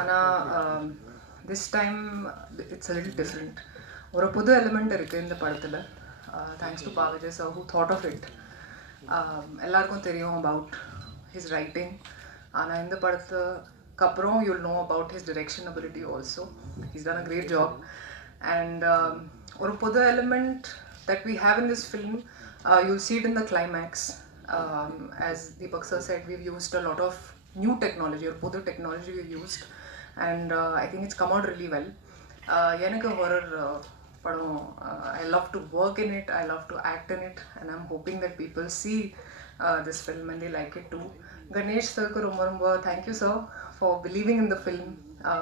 ஆனால் this time it's a little different. ஒரு புது எலிமெண்ட் இருக்குது இந்த படத்தில். Thanks to Pavijay sir who thought of it. எல்லாருக்கும் தெரியும் about his writing. ஆனால் இந்த படத்துக்கு அப்புறம் you'll know about his direction ability also. He's done a great job. And ஒரு புது element that we have in this film, you'll see it in the climax. As Deepak sir said, we've used a lot of new technology or புது technology we've used, and I think it's come out really well. எனக்கு horror படம், I love to work in it, I love to act in it, and I'm hoping that people see this film and they like it too. Ganesh sir ko romba romba thank you sir for believing in the film,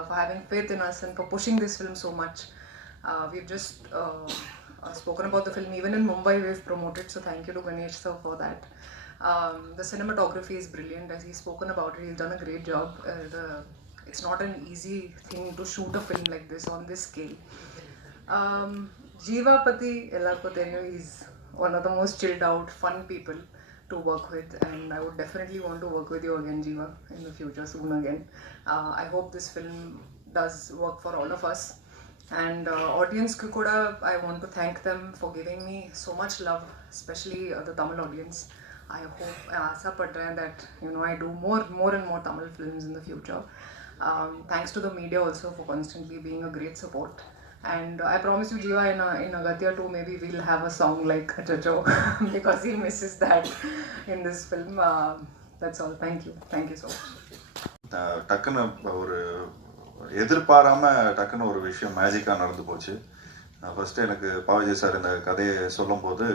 for having faith in us and for pushing this film so much. We've just spoken about the film even in Mumbai. We've promoted, so thank you to Ganesh sir for that. The cinematography is brilliant, as he's spoken about it. He's done a great job. It's not an easy thing to shoot a film like this on this scale. Jeeva Pati, ellarku theriyum, is one of the most chilled out, fun people to work with, and I would definitely want to work with you again, Jeeva, in the future, soon again. I hope this film does work for all of us. And audience ku kuda, I want to thank them for giving me so much love, especially the Tamil audience. I hope, aasa padren that I do more and more Tamil films in the future. Thanks to the media also for constantly being a great support. And I promise you, Jeeva, in Agatya 2, maybe we'll have a song like Achacho because he misses that in this film. That's all. Thank you so much. டக்குன்னு ஒரு எதிர்பாராமல் டக்குன்னு ஒரு விஷயம் மேஜிக்காக நடந்து போச்சு. First எனக்கு Pa Vijay sir இந்த கதையை சொல்லும்போது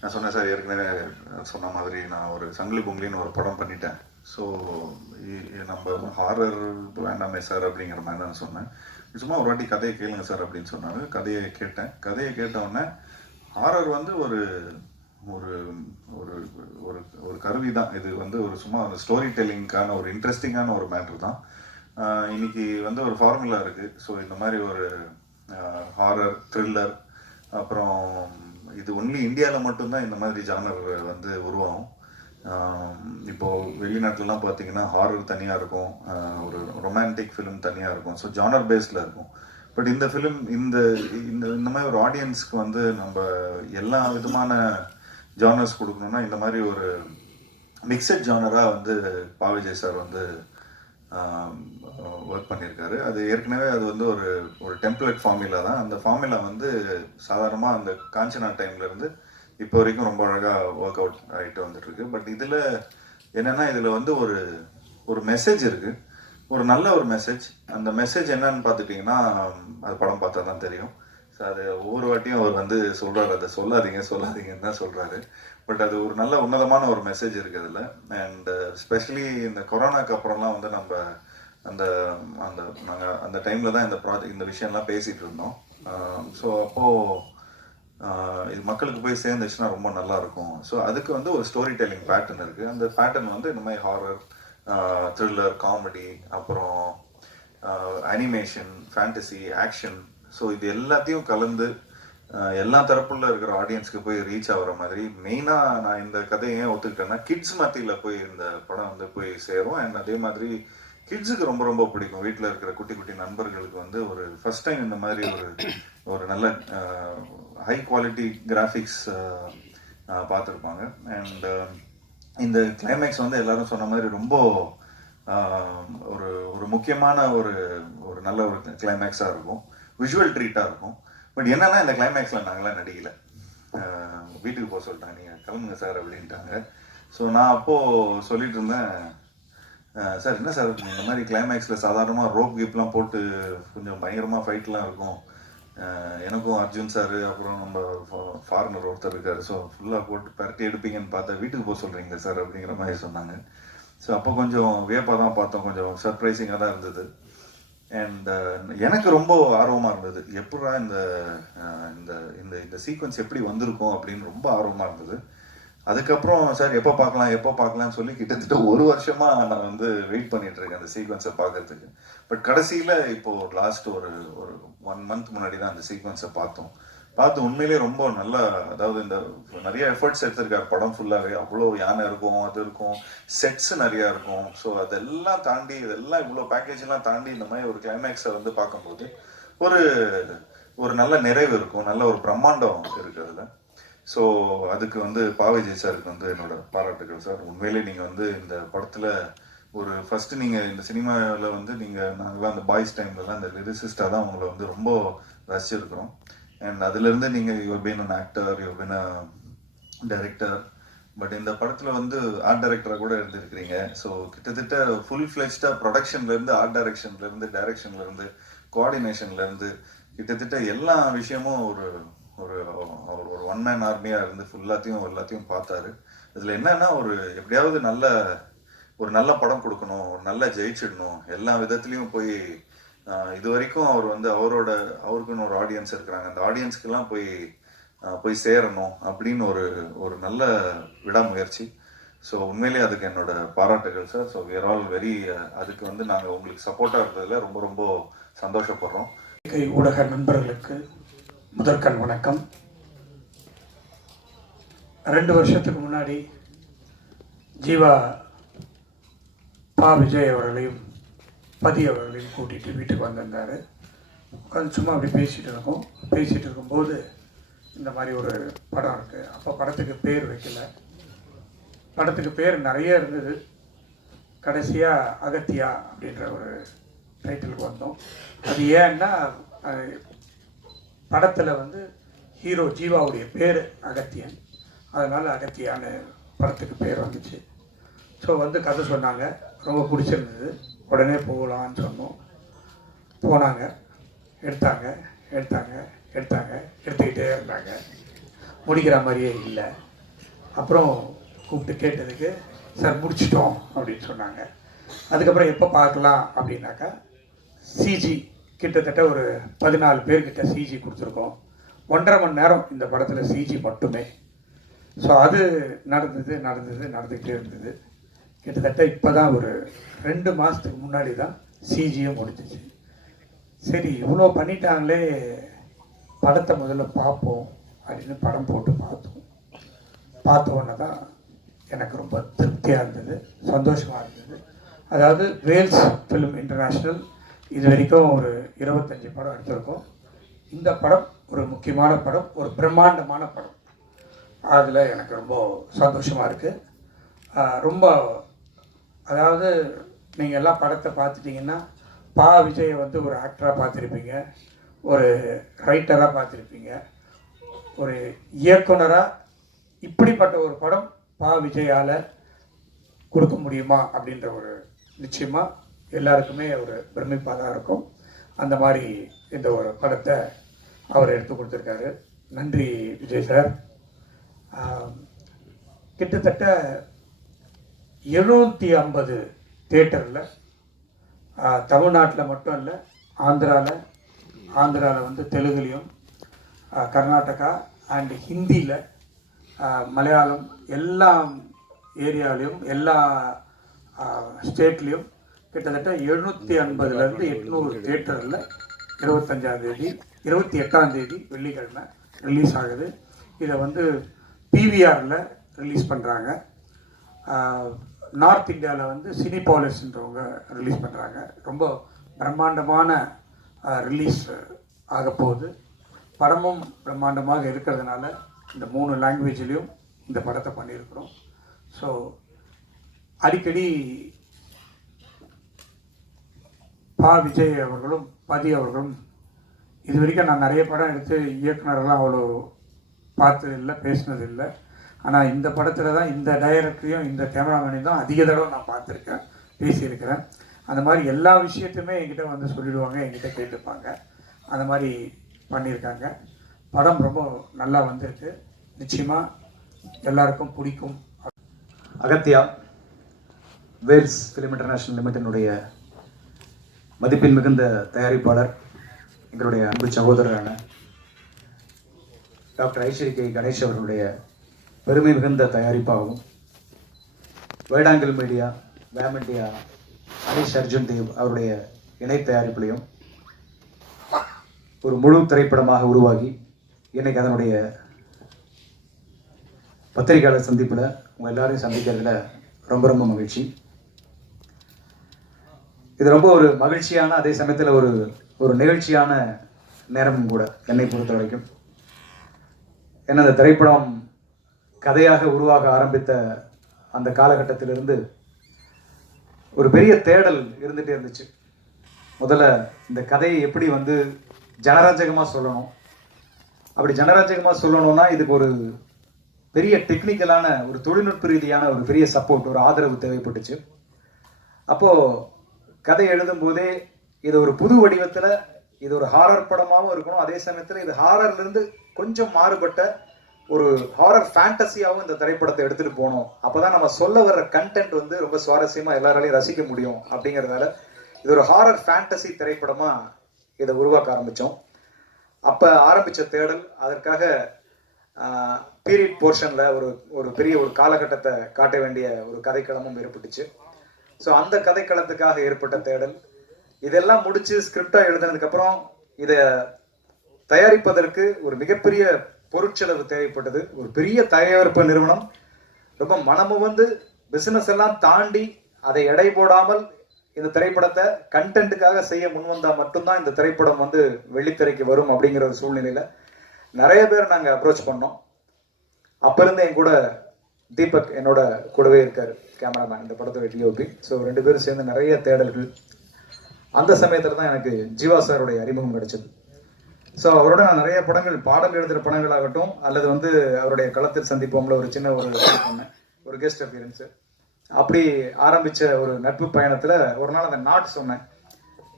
நான் சொன்னேன், சார் ஏற்கனவே சொன்ன மாதிரி நான் ஒரு சங்கிலி பொங்கலின்னு ஒரு படம் பண்ணிட்டேன். ஸோ நம்ம ஹாரர் வேண்டாமே சார் அப்படிங்கிற மாதிரி தான் சொன்னேன். சும்மா ஒரு வாட்டி கதையை கேளுங்க சார் அப்படின்னு சொன்னாங்க. கதையை கேட்டேன். கதையை கேட்டவுடனே ஹாரர் வந்து ஒரு ஒரு ஒரு ஒரு ஒரு கருவி தான். இது வந்து ஒரு சும்மா ஒரு ஸ்டோரி டெல்லிங்கான ஒரு இன்ட்ரெஸ்டிங்கான ஒரு மேட்ரு தான். இன்னைக்கு வந்து ஒரு ஃபார்முலா இருக்குது. ஸோ இந்த மாதிரி ஒரு ஹாரர் த்ரில்லர், அப்புறம் இது ஒன்லி இந்தியாவில் மட்டும்தான் இந்த மாதிரி ஜானர் வந்து உருவாகும். இப்போது வெளிநாட்டிலலாம் பார்த்தீங்கன்னா ஹாரர் தனியாக இருக்கும், ஒரு ரொமான்டிக் ஃபிலிம் தனியாக இருக்கும். ஸோ ஜானர் பேஸில் இருக்கும். பட் இந்த ஃபிலிம் இந்த இந்த இந்த மாதிரி ஒரு ஆடியன்ஸ்க்கு வந்து நம்ம எல்லா விதமான ஜானர்ஸ் கொடுக்கணுன்னா இந்த மாதிரி ஒரு மிக்சட் ஜானராக வந்து பாவிஜய் சார் வந்து ஒர்க் பண்ணியிருக்காரு. அது ஏற்கனவே அது வந்து ஒரு ஒரு டெம்ப்ளேட் ஃபார்முலா தான். அந்த ஃபார்முலா வந்து சாதாரணமாக அந்த காஞ்சனா டைம்லேருந்து இப்போ வரைக்கும் ரொம்ப அழகாக ஒர்க் அவுட் ஆகிட்டு வந்துட்டுருக்கு. பட் இதில் என்னென்னா, இதில் வந்து ஒரு ஒரு மெசேஜ் இருக்குது, ஒரு நல்ல ஒரு மெசேஜ். அந்த மெசேஜ் என்னன்னு பார்த்துட்டிங்கன்னா, அது படம் பார்த்தா தான் தெரியும். ஸோ அது ஒவ்வொரு வாட்டியும் அவர் வந்து சொல்கிறார், அதை சொல்லாதீங்கன்னு தான் சொல்கிறாரு. பட் அது ஒரு நல்ல உன்னதமான ஒரு மெசேஜ் இருக்குது அதில். அண்ட் ஸ்பெஷலி இந்த கொரோனாக்கு அப்புறம்லாம் வந்து நம்ம நாங்கள் அந்த டைமில் தான் இந்த விஷயம்லாம் பேசிகிட்டு இருந்தோம். ஸோ அப்போது இது மக்களுக்கு போய் சேர்ந்துச்சுன்னா ரொம்ப நல்லாயிருக்கும். ஸோ அதுக்கு வந்து ஒரு ஸ்டோரி டெல்லிங் பேட்டர்ன் இருக்குது. அந்த பேட்டர்ன் வந்து இந்த மாதிரி ஹாரர், த்ரில்லர், காமெடி, அப்புறம் அனிமேஷன், ஃபேண்டசி, ஆக்ஷன், ஸோ இது எல்லாத்தையும் கலந்து எல்லா தரப்புல இருக்கிற ஆடியன்ஸ்க்கு போய் ரீச் ஆகிற மாதிரி. மெயினாக நான் இந்த கதையை ஏன் ஒத்துக்கிட்டேன்னா, கிட்ஸ் மத்தியில் போய் இந்த படம் வந்து போய் சேரும். அண்ட் அதே மாதிரி கிட்ஸுக்கு ரொம்ப ரொம்ப பிடிக்கும். வீட்டில் இருக்கிற குட்டி குட்டி நண்பர்களுக்கு வந்து ஒரு ஃபர்ஸ்ட் டைம் இந்த மாதிரி ஒரு நல்ல ஹை குவாலிட்டி கிராஃபிக்ஸ் பார்த்துருப்பாங்க. அண்ட் இந்த கிளைமேக்ஸ் வந்து எல்லாரும் சொன்ன மாதிரி ரொம்ப ஒரு ஒரு முக்கியமான ஒரு ஒரு நல்ல ஒரு கிளைமேக்ஸாக இருக்கும், விஷுவல் ட்ரீட்டாக இருக்கும். பட் என்னன்னா, இந்த கிளைமேக்ஸில் நாங்களாம் நடிக்கலை. வீட்டுக்கு போக சொல்லிட்டாங்க, நீங்கள் கிளம்புங்க சார் அப்படின்ட்டாங்க. ஸோ நான் அப்போது சொல்லிட்டு இருந்தேன், சார் என்ன சார் இந்த மாதிரி கிளைமேக்ஸில் சாதாரணமாக ரோப் கீப்லாம் போட்டு கொஞ்சம் பயங்கரமாக ஃபைட்லாம் இருக்கும், எனக்கும் அர்ஜுன் சார் அப்புறம் நம்ம ஃபாரினர் ஒருத்தர் இருக்காரு, ஸோ ஃபுல்லாக போட்டு பரட்டி எடுப்பீங்கன்னு பார்த்தா வீட்டுக்கு போக சொல்கிறீங்க சார் அப்படிங்கிற மாதிரி சொன்னாங்க. ஸோ அப்போ கொஞ்சம் வியப்பாக தான் பார்த்தோம், கொஞ்சம் சர்ப்ரைசிங்காக தான் இருந்தது. அண்ட் எனக்கு ரொம்ப ஆர்வமாக இருந்தது, எப்படா இந்த இந்த இந்த சீக்வன்ஸ் எப்படி வந்திருக்கும் அப்படின்னு ரொம்ப ஆர்வமாக இருந்தது. அதுக்கப்புறம் சார் எப்போ பார்க்கலாம்னு சொல்லி கிட்டத்தட்ட ஒரு வருஷமாக நான் வந்து வெயிட் பண்ணிட்டு இருக்கேன் அந்த சீக்வன்ஸை பார்க்கறதுக்கு. பட் கடைசியில் இப்போது லாஸ்ட் ஒரு 1 மந்த் முன்னாடி தான் அந்த சீக்வன்ஸை பார்த்தோம். பார்த்து உண்மையிலேயே ரொம்ப நல்லா, அதாவது இந்த நிறைய எஃபர்ட்ஸ் எடுத்திருக்காரு படம் ஃபுல்லாகவே. அவ்வளோ யானை இருக்கும், அது இருக்கும், செட்ஸ் நிறையா இருக்கும். ஸோ அதெல்லாம் தாண்டி, இதெல்லாம் இவ்வளோ பேக்கேஜெல்லாம் தாண்டி இந்த மாதிரி ஒரு கிளைமேக்ஸை வந்து பார்க்கும்போது ஒரு ஒரு நல்ல நிறைவு இருக்கும், நல்ல ஒரு பிரம்மாண்டம் இருக்குது அதில். ஸோ அதுக்கு வந்து விஜய் சாருக்கு வந்து என்னோட பாராட்டுகள் சார். உண்மையிலே நீங்கள் வந்து இந்த படத்தில் ஒரு ஃபஸ்ட்டு நீங்கள் இந்த சினிமாவில் வந்து நாங்களாம் அந்த பாய்ஸ் டைம்லலாம் இந்த லிரிசிஸ்டாக தான் உங்களை வந்து ரொம்ப ரசிச்சிருக்கிறோம். அண்ட் அதுலேருந்து நீங்கள் you been an actor, you been a director. But இந்த படத்தில் வந்து ஆர்ட் டைரக்டராக கூட இருந்திருக்கிறீங்க. ஸோ கிட்டத்தட்ட ஃபுல் ஃப்ளெஜ்டாக ப்ரொடக்ஷன்லேருந்து, ஆர்ட் டைரக்ஷன்லேருந்து, டைரக்ஷன்லேருந்து, கோஆர்டினேஷன்லேருந்து கிட்டத்தட்ட எல்லா விஷயமும் ஒரு ஒரு ஒரு ஒன் மேன் ஆர்மியாக இருந்து எல்லாத்தையும் பார்த்தாரு. இதில் என்னன்னா, எப்படியாவது ஒரு நல்ல படம் கொடுக்கணும், ஒரு நல்ல ஜெயிச்சிடணும், எல்லா விதத்துலேயும் போய் இது வரைக்கும் அவர் வந்து அவருக்குன்னு ஒரு ஆடியன்ஸ் இருக்கிறாங்க, அந்த ஆடியன்ஸ்க்கெல்லாம் போய் சேரணும் அப்படின்னு ஒரு நல்ல விடாமுயற்சி. ஸோ உண்மையிலேயே அதுக்கு என்னோட பாராட்டுகள் sir. So we are all very அதுக்கு வந்து நாங்கள் உங்களுக்கு சப்போர்ட்டாக இருந்ததில் ரொம்ப ரொம்ப சந்தோஷப்படுறோம். ஊடக நண்பர்களுக்கு முதற்கண் வணக்கம். 2 வருஷத்துக்கு முன்னாடி ஜீவா விஜய் அவர்களையும் பதி அவர்களையும் கூட்டிகிட்டு வீட்டுக்கு வந்திருந்தார். உட்காந்து சும்மா அப்படி பேசிகிட்டு இருக்கும்போது இந்த மாதிரி ஒரு படம் இருக்குது. அப்போ படத்துக்கு பேர் வைக்கல, படத்துக்கு பேர் நிறைய இருந்தது. கடைசியாக அகத்தியா அப்படின்ற ஒரு டைட்டிலுக்கு வந்தோம். அது ஏன்னா படத்தில் வந்து ஹீரோ ஜீவாவுடைய பேர் அகத்தியன், அதனால் அகத்தியான்னு படத்துக்கு பேர் வந்துச்சு. ஸோ வந்து கதை சொன்னாங்க, ரொம்ப பிடிச்சிருந்தது. உடனே போகலான்னு சொன்னோம். போனாங்க, எடுத்துக்கிட்டே இருந்தாங்க. முடிக்கிற மாதிரியே இல்லை. அப்புறம் கூப்பிட்டு கேட்டதுக்கு சார் முடிச்சிட்டோம் அப்படின்னு சொன்னாங்க. அதுக்கப்புறம் எப்போ பார்க்கலாம் அப்படின்னாக்கா, சிஜி கிட்டத்தட்ட ஒரு 14 பேர்கிட்ட சிஜி கொடுத்துருக்கோம். 1.5 மணி நேரம் இந்த படத்தில் சிஜி மட்டுமே. ஸோ அது நடந்துக்கிட்டே இருந்தது. கிட்டத்தட்ட இப்போ தான் ஒரு 2 மாதத்துக்கு முன்னாடி தான் சிஜியும் முடிஞ்சிச்சு. சரி, இவ்வளோ பண்ணிட்டாங்களே, படத்தை முதல்ல பார்ப்போம் அப்படின்னு படம் போட்டு பார்த்தோன்னே தான் எனக்கு ரொம்ப திருப்தியாக இருந்தது, சந்தோஷமாக இருந்தது. அதாவது வேல்ஸ் ஃபிலிம் இன்டர்நேஷ்னல் இது வரைக்கும் ஒரு 25 படம் எடுத்திருக்கோம். இந்த படம் ஒரு முக்கியமான படம், ஒரு பிரம்மாண்டமான படம். அதில் எனக்கு ரொம்ப சந்தோஷமாக இருக்குது. ரொம்ப அதாவது நீங்கள் எல்லாம் படத்தை பார்த்துட்டிங்கன்னா விஜயை வந்து ஒரு ஆக்டராக பார்த்துருப்பீங்க, ஒரு ரைட்டராக பார்த்துருப்பீங்க, ஒரு இயக்குனராக. இப்படிப்பட்ட ஒரு படம் விஜயால் கொடுக்க முடியுமா அப்படின்ற ஒரு நிச்சயமாக எல்லாருக்குமே ஒரு பிரமிப்பாக தான் இருக்கும். அந்த மாதிரி இந்த ஒரு படத்தை அவர் எடுத்து கொடுத்துருக்காரு. நன்றி விஜய் சார். கிட்டத்தட்ட 750 தியேட்டரில், தமிழ்நாட்டில் மட்டும் இல்லை, ஆந்திராவில் வந்து தெலுங்குலேயும், கர்நாடகா அண்ட் ஹிந்தியில், மலையாளம், எல்லா ஏரியாவிலையும், எல்லா ஸ்டேட்லேயும் கிட்டத்தட்ட 750லேருந்து 800 தியேட்டரில் 28ஆம் தேதி வெள்ளிக்கிழமை ரிலீஸ் ஆகுது. இதை வந்து பிவிஆரில் ரிலீஸ் பண்ணுறாங்க. நார்த் இந்தியாவில் வந்து சினிபாலிஸ்ன்றவங்க ரிலீஸ் பண்ணுறாங்க. ரொம்ப பிரம்மாண்டமான ரிலீஸ் ஆகப்போகுது. படமும் பிரம்மாண்டமாக இருக்கிறதுனால இந்த 3 லாங்குவேஜ்லேயும் இந்த படத்தை பண்ணியிருக்கிறோம். ஸோ அடிக்கடி விஜய் அவர்களும் பதி அவர்களும் இது வரைக்கும் நான் நிறைய படம் எடுத்து இயக்குனரெல்லாம் அவ்வளோ பார்த்ததில்லை, பேசினதில்லை. ஆனால் இந்த படத்தில் தான் இந்த டைரக்டரையும் இந்த கேமராமேனையும் தான் அதிக தடவை நான் பார்த்துருக்கேன், பேசியிருக்கிறேன். அந்த மாதிரி எல்லா விஷயத்தையுமே என்கிட்ட வந்து சொல்லிடுவாங்க, என்கிட்ட கேட்டுப்பாங்க. அந்த மாதிரி பண்ணியிருக்காங்க. படம் ரொம்ப நல்லா வந்திருக்கு. நிச்சயமாக எல்லாருக்கும் பிடிக்கும். அகத்தியா வேல்ஸ் ஃபிலிம் இன்டர்நேஷ்னல் லிமிடெனுடைய மதிப்பின் மிகுந்த தயாரிப்பாளர், எங்களுடைய அன்பு சகோதரரான டாக்டர் ஐஸ்வரி கே கணேஷ் அவர்களுடைய பெருமை மிகுந்த தயாரிப்பாகவும், வைடாங்கல் மீடியா, வேம் இண்டியா, அனிஷ் அர்ஜுன் தேவ் அவருடைய இணை தயாரிப்பிலையும் ஒரு முழு திரைப்படமாக உருவாகி இன்னைக்கு அதனுடைய பத்திரிகையாளர் சந்திப்பில் உங்கள் எல்லாரையும் சந்திக்கிறதுல ரொம்ப ரொம்ப மகிழ்ச்சி. இது ரொம்ப ஒரு மகிழ்ச்சியான, அதே சமயத்தில் ஒரு நிகழ்ச்சியான நேரமும் கூட என்னை பொறுத்த வரைக்கும். ஏன்னா இந்த திரைப்படம் கதையாக உருவாக ஆரம்பித்த அந்த காலகட்டத்திலிருந்து ஒரு பெரிய தேடல் இருந்துகிட்டே இருந்துச்சு. முதல்ல இந்த கதையை எப்படி ஜனரஞ்சகமாக சொல்லணும். அப்படி ஜனரஞ்சகமாக சொல்லணும்னா இதுக்கு ஒரு பெரிய டெக்னிக்கலான, ஒரு தொழில்நுட்ப ரீதியான ஒரு பெரிய சப்போர்ட், ஒரு ஆதரவு தேவைப்பட்டுச்சு. அப்போது கதை எழுதும் போதே இது ஒரு புது வடிவத்தில், இது ஒரு ஹாரர் படமாகவும் இருக்கணும், அதே சமயத்தில் இது ஹாரர்லேருந்து கொஞ்சம் மாறுபட்ட ஒரு ஹாரர் ஃபேண்டசியாகவும் இந்த திரைப்படத்தை எடுத்துகிட்டு போகணும். அப்போ தான் நம்ம சொல்ல வர்ற கண்டென்ட் ரொம்ப சுவாரஸ்யமாக எல்லாராலையும் ரசிக்க முடியும். அப்படிங்கிறதால இது ஒரு ஹாரர் ஃபேண்டசி திரைப்படமாக இதை உருவாக்க ஆரம்பித்தோம். அப்போ ஆரம்பித்த தேடல் அதற்காக பீரியட் போர்ஷனில் ஒரு பெரிய ஒரு காலகட்டத்தை காட்ட வேண்டிய ஒரு கதைக்களமும் ஏற்பட்டுச்சு. ஸோ அந்த கதைக்களத்துக்காக ஏற்பட்ட தேடல் இதெல்லாம் முடிச்சு ஸ்கிரிப்டாக எழுதுனதுக்கப்புறம் இதை தயாரிப்பதற்கு ஒரு மிகப்பெரிய பொருட்செலவு தேவைப்பட்டது. ஒரு பெரிய தயாரிப்பு நிறுவனம் ரொம்ப மனமுவந்து பிசினஸ் எல்லாம் தாண்டி அதை எடை போடாமல் இந்த திரைப்படத்தை கண்டென்ட்டுக்காக செய்ய முன்வந்தா மட்டும்தான் இந்த திரைப்படம் வெள்ளித்திரைக்கு வரும் அப்படிங்கிற ஒரு சூழ்நிலையில நிறைய பேர் நாங்கள் அப்ரோச் பண்ணோம். அப்ப இருந்து என் கூட தீபக் என்னோட கூடவே இருக்காரு, கேமராமேன், இந்த படத்தோட டிஓபி. ஸோ 2 பேரும் சேர்ந்து நிறைய தேடல்கள். அந்த சமயத்தில் தான் எனக்கு ஜீவா சாருடைய அறிமுகம் கிடைச்சது. ஸோ அவரோட நான் நிறைய படங்கள், பாடல் எழுதுகிற படங்களாகட்டும் அல்லது அவருடைய களத்தில் சந்திப்போம்ல ஒரு சின்ன பண்ணேன், ஒரு கெஸ்ட் அப்பியரன்ஸு. அப்படி ஆரம்பித்த ஒரு நட்பு பயணத்தில் ஒரு நாள் அந்த நாட் சொன்னேன்,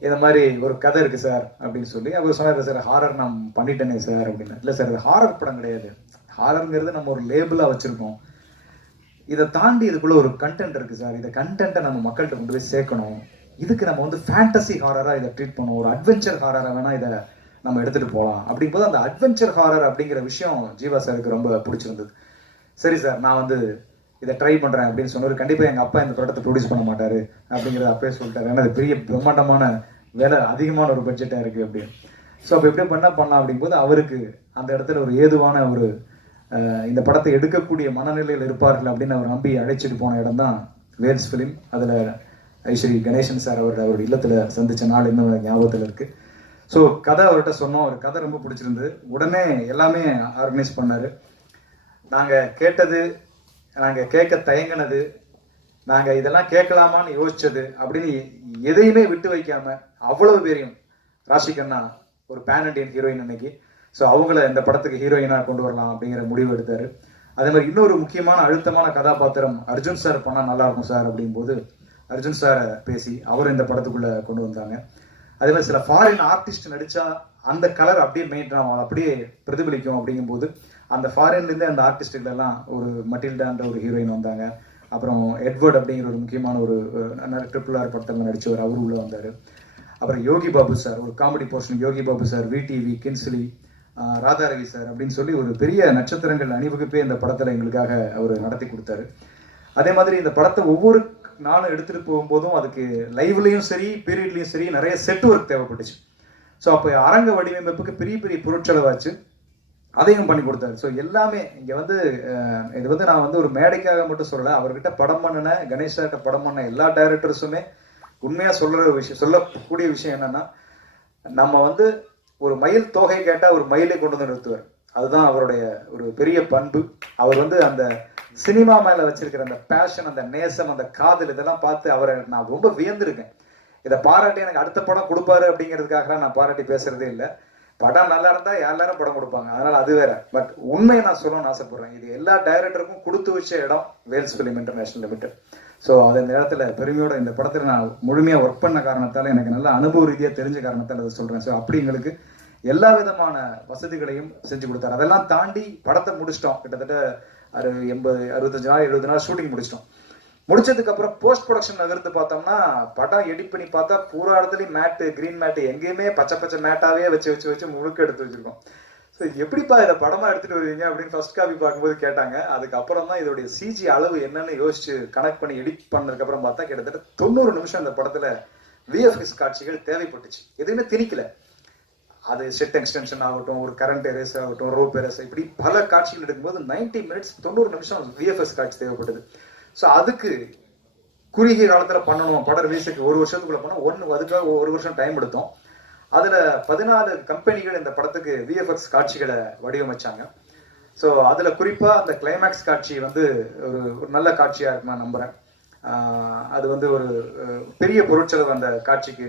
இந்த மாதிரி ஒரு கதை இருக்குது சார் அப்படின்னு சொல்லி. அவர் சொன்னார், சார் ஹாரர் நான் பண்ணிட்டேனே சார் அப்படின்னு. இல்லை சார், இது ஹாரர் படம் கிடையாது, ஹாரருங்கிறது நம்ம ஒரு லேபிளாக வச்சுருக்கோம், இதை தாண்டி இதுக்குள்ளே ஒரு கண்டென்ட் இருக்குது சார், இந்த கண்டென்ட்டை நம்ம மக்கள்கிட்ட கொண்டு போய் சேர்க்கணும், இதுக்கு நம்ம ஃபேண்டசி ஹாரராக இதை ட்ரீட் பண்ணுவோம், ஒரு அட்வென்ச்சர் ஹாரராக வேணால் இதை நம்ம எடுத்துகிட்டு போகலாம். அப்படிங்கும்போது அந்த அட்வென்ச்சர் ஹாரர் அப்படிங்கிற விஷயம் ஜீவா சாருக்கு ரொம்ப பிடிச்சிருந்தது. சரி சார், நான் இதை ட்ரை பண்ணுறேன் அப்படின்னு சொன்னார். கண்டிப்பாக எங்கள் அப்பா இந்த படத்தை ப்ரொடியூஸ் பண்ண மாட்டார் அப்படிங்கிறத அப்பவே சொல்லிட்டாரு. ஏன்னா அது பெரிய பிரம்மாண்டமான வேலை, அதிகமான ஒரு பட்ஜெட்டாக இருக்குது அப்படின்னு. ஸோ அப்போ எப்படி பண்ணலாம் அப்படிங்கும்போது அவருக்கு அந்த இடத்துல ஒரு ஏதுவான இந்த படத்தை எடுக்கக்கூடிய மனநிலையில் இருப்பார்கள் அப்படின்னு அவர் நம்பி அழைச்சிட்டு போன இடம் தான் வேல்ஸ் ஃபிலிம். அதில் ஐஸ்வரி கணேசன் சார் அவருடைய இல்லத்தில் சந்தித்த நாள் இன்னும் ஞாபகத்தில் இருக்குது. ஸோ கதை அவர்கிட்ட சொன்னோம், அவர் கதை ரொம்ப பிடிச்சிருந்தது. உடனே எல்லாமே ஆர்கனைஸ் பண்ணார். நாங்கள் கேட்டது, நாங்கள் கேட்க தயங்கினது, நாங்கள் இதெல்லாம் கேட்கலாமான்னு யோசிச்சது அப்படின்னு எதையுமே விட்டு வைக்காமல் அவ்வளவு பேரையும், ராஷிகண்ணா ஒரு பேன் இண்டியன் ஹீரோயின் அன்னைக்கு, ஸோ அவங்கள இந்த படத்துக்கு ஹீரோயினாக கொண்டு வரலாம் அப்படிங்கிற முடிவு எடுத்தார். அதே மாதிரி இன்னொரு முக்கியமான அழுத்தமான கதாபாத்திரம் அர்ஜுன் சார் பண்ணால் நல்லாயிருக்கும் சார் அப்படிங்கும்போது அர்ஜுன் சாரை பேசி அவர் இந்த படத்துக்குள்ளே கொண்டு வந்தாங்க. அதே மாதிரி சில ஃபாரின் ஆர்டிஸ்ட் நடித்தா அந்த கலர் அப்படியே மெயின்டைன் ஆகும், அப்படியே பிரதிபலிக்கும். அப்படிங்கும்போது அந்த ஃபாரின்லேருந்து அந்த ஆர்டிஸ்டுகளெல்லாம் ஒரு மட்டில்டான்ற ஒரு ஹீரோயின் வந்தாங்க. அப்புறம் எட்வர்ட் அப்படிங்கிற ஒரு முக்கியமான ஒரு RRR படத்தில் நடித்தவர், அவர் உள்ளே வந்தார். அப்புறம் யோகி பாபு சார், ஒரு comedy portion Yogi Babu sir, VTV, Kingsley, Radharavi sir அப்படின்னு சொல்லி ஒரு பெரிய நட்சத்திரங்கள் அணிவகுப்பே இந்த படத்தில் எங்களுக்காக அவர் நடத்தி கொடுத்தாரு. அதே மாதிரி இந்த படத்தை ஒவ்வொரு நாளும் எடுத்துகிட்டு போகும்போதும் அதுக்கு லைவ்லேயும் சரி பீரியட்லேயும் சரி நிறைய செட் ஒர்க் தேவைப்பட்டுச்சு. ஸோ அப்போ அரங்க வடிவமைப்புக்கு பெரிய பெரிய பொருட்செலவாச்சு, அதையும் பண்ணி கொடுத்தாரு. ஸோ எல்லாமே இங்கே இது நான் ஒரு மேடைக்காக மட்டும் சொல்லலை, அவர்கிட்ட படம் பண்ணின, கணேஷாட்ட படம் பண்ண எல்லா டைரக்டர்ஸுமே உண்மையாக சொல்லக்கூடிய விஷயம் என்னன்னா, நம்ம ஒரு மயில் தொகை கேட்டால் ஒரு மயிலை கொண்டு வந்து நிறுத்துவார். அதுதான் அவருடைய ஒரு பெரிய பண்பு. அவர் அந்த சினிமா மேலே வச்சிருக்கிற அந்த பேஷன், அந்த நேசம், அந்த காதல், இதெல்லாம் பார்த்து அவரை நான் ரொம்ப வியந்திருக்கேன். இதை பாராட்டி எனக்கு அடுத்த படம் கொடுப்பாரு அப்படிங்கிறதுக்காக நான் பாராட்டி பேசுறதே இல்லை. படம் நல்லா இருந்தா எல்லாரும் படம் கொடுப்பாங்க, அதனால அது வேற. பட் உண்மையை நான் சொல்லணும்னு ஆசைப்படுறேன், இது எல்லா டைரக்டருக்கும் கொடுத்து வச்ச இடம் Vels Film International Limited. So அது இந்த இடத்துல பெருமையோட இந்த படத்தில் நான் முழுமையாக ஒர்க் பண்ண காரணத்தால், எனக்கு நல்ல அனுபவ ரீதியாக தெரிஞ்ச காரணத்தால் அதை சொல்கிறேன். ஸோ அப்படி எங்களுக்கு எல்லா விதமான வசதிகளையும் செஞ்சு கொடுத்தாரு. அதெல்லாம் தாண்டி படத்தை முடிச்சிட்டோம். கிட்டத்தட்ட 65 நாள் 70 நாள் ஷூட்டிங் முடிச்சிட்டோம். முடிச்சதுக்கு அப்புறம் போஸ்ட் ப்ரொடக்ஷன் நகர்ந்து பார்த்தோம்னா படம் எடிட் பண்ணி பார்த்தா பூரா இடத்துலையும் மேட்டு, கிரீன் மேட்டு, எங்கேயுமே பச்சை பச்சை மேட்டாவே வச்சு முழுக்க எடுத்து வச்சிருக்கோம். ஸோ எப்படிப்பா இதை படமா எடுத்துட்டு வருவீங்க அப்படின்னு ஃபர்ஸ்ட் காப்பி பார்க்கும்போது கேட்டாங்க. அதுக்கப்புறம் தான் இதோடைய சிஜி அளவு என்னன்னு யோசிச்சு கனெக்ட் பண்ணி எடிட் பண்ணதுக்கு அப்புறம் பார்த்தா கிட்டத்தட்ட 90 நிமிஷம் இந்த படத்துல விஎஃப்எக்ஸ் காட்சிகள் தேவைப்பட்டுச்சு. எதுவுமே திணிக்கல. அது செட் எக்ஸ்டென்ஷன் ஆகட்டும், ஒரு கரண்ட் எரேஸ் ஆகட்டும், ரோப் எரேஸ், இப்படி பல காட்சிகள் எடுக்கும்போது 90 மினிட்ஸ் 90 நிமிஷம் விஎஃப்எஸ் காட்சி தேவைப்பட்டது. ஸோ அதுக்கு குறுகிய காலத்தில் பண்ணணும், படம் ரிலீஸுக்கு 1 வருஷத்துக்குள்ள பண்ணோம். அதுக்காக 1 வருஷம் டைம் எடுத்தோம். அதில் 14 கம்பெனிகள் இந்த படத்துக்கு விஎஃப்எக்ஸ் காட்சிகளை வடிவமைச்சாங்க. ஸோ அதில் குறிப்பாக அந்த கிளைமேக்ஸ் காட்சி வந்து ஒரு நல்ல காட்சியாக இருக்கு நான் நம்புகிறேன். அது வந்து ஒரு பெரிய பொருட்செலவு அந்த காட்சிக்கு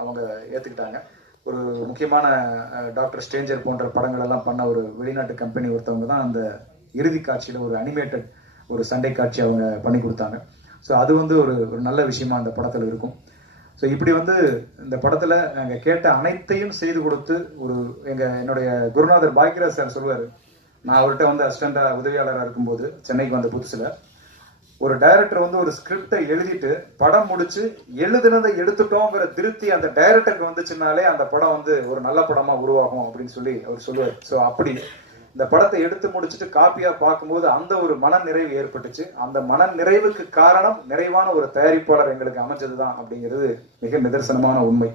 அவங்க ஏற்றுக்கிட்டாங்க. ஒரு முக்கியமான டாக்டர் ஸ்ட்ரேஞ்சர் போன்ற படங்கள் எல்லாம் பண்ண ஒரு வெளிநாட்டு கம்பெனி ஒருத்தவங்க தான் அந்த இறுதி காட்சியில் ஒரு அனிமேட்டட் ஒரு சண்டை காட்சி அவங்க பண்ணி கொடுத்தாங்க. ஸோ அது வந்து ஒரு நல்ல விஷயமா அந்த படத்தில் இருக்கும். ஸோ இப்படி வந்து இந்த படத்தில் நாங்கள் கேட்ட அனைத்தையும் செய்து கொடுத்து என்னுடைய குருநாதர் பாக்யராஜ் சார் சொல்லுவார், நான் அவர்கிட்ட வந்து அசிஸ்டண்டாக உதவியாளராக இருக்கும்போது சென்னைக்கு வந்த புதுசில் ஒரு டைரக்டர் வந்து ஒரு ஸ்கிரிப்டை எழுதிட்டு படம் முடிச்சு எழுதுனதை எடுத்துட்டோங்கிற திருப்தி அந்த டைரக்டருக்கு வந்துச்சுனாலே அந்த படம் வந்து ஒரு நல்ல படமா உருவாகும் அப்படின்னு சொல்லி அவர் சொல்லுவார். ஸோ அப்படி இந்த படத்தை எடுத்து முடிச்சுட்டு காப்பியா பார்க்கும்போது அந்த ஒரு மன நிறைவு ஏற்பட்டுச்சு. அந்த மன நிறைவுக்கு காரணம் நிறைவான ஒரு தயாரிப்பாளர் எங்களுக்கு அமைஞ்சதுதான் அப்படிங்கிறது மிக நிதர்சனமான உண்மை.